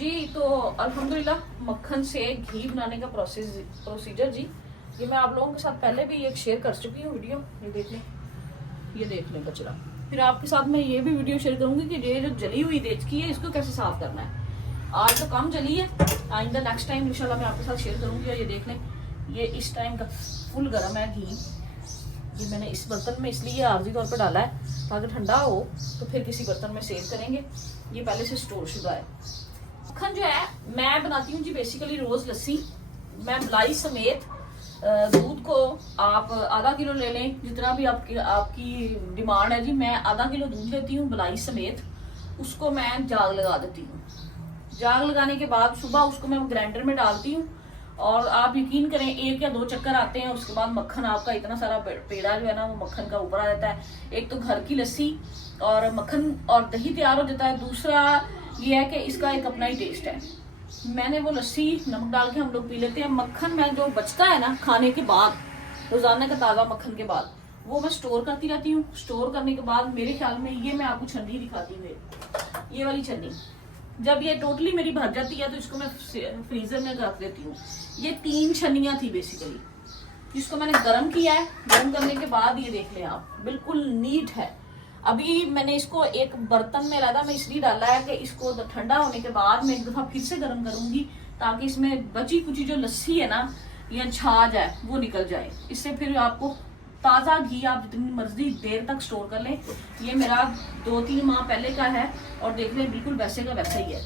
जी तो अल्हम्दुलिल्लाह मक्खन से घी बनाने का प्रोसीजर जी, ये मैं आप लोगों के साथ पहले भी एक शेयर कर चुकी हूँ वीडियो। ये देख लें कचरा। फिर आपके साथ मैं ये भी वीडियो शेयर करूंगी कि ये जो जली हुई देचकी है इसको कैसे साफ करना है। आज तो कम जली है, आइंदा नेक्स्ट टाइम इंशाल्लाह मैं आपके साथ शेयर करूंगी। और ये देख लें, ये इस टाइम का फुल गर्म है घी। ये मैंने इस बर्तन में इसलिए आर्जी तौर पर डाला है ताकि ठंडा हो तो फिर किसी बर्तन में सेव करेंगे। ये पहले से स्टोर शुदा है। मक्खन जो है मैं बनाती हूँ जी बेसिकली रोज लस्सी। मैं मलाई समेत दूध को आप आधा किलो ले लें, जितना भी आपकी डिमांड है जी। मैं आधा किलो दूध लेती हूँ मलाई समेत, उसको मैं जाग लगा देती हूँ। जाग लगाने के बाद सुबह उसको मैं ग्राइंडर में डालती हूँ और आप यकीन करें 1 या 2 चक्कर आते हैं, उसके बाद मक्खन आपका इतना सारा पेड़ा जो है ना वो मक्खन का ऊपर आ जाता है। एक तो घर की लस्सी और मक्खन और दही तैयार हो जाता है। दूसरा ये है कि इसका एक अपना ही टेस्ट है। मैंने वो लस्सी नमक डाल के हम लोग पी लेते हैं। मक्खन में जो बचता है ना खाने के बाद, रोजाना का ताज़ा मक्खन के बाद, वो मैं स्टोर करती रहती हूँ। स्टोर करने के बाद मेरे ख्याल में ये मैं आपको छन्नी दिखाती हूँ, ये वाली छन्नी। जब ये टोटली मेरी भर जाती है तो इसको मैं फ्रीजर में रख देती हूँ। ये 3 छन्नियाँ थी बेसिकली, जिसको मैंने गर्म किया है। गर्म करने के बाद ये देख लें आप, बिल्कुल नीट है। अभी मैंने इसको एक बर्तन में लादा मैं इसलिए डाला है कि इसको ठंडा होने के बाद मैं एक दफा फिर से गर्म करूंगी ताकि इसमें बची कुची जो लस्सी है ना या छाछ है वो निकल जाए। इससे फिर आपको ताज़ा घी आप जितनी मर्जी देर तक स्टोर कर लें। ये मेरा 2-3 माह पहले का है और देख लें बिल्कुल वैसे का वैसा ही है।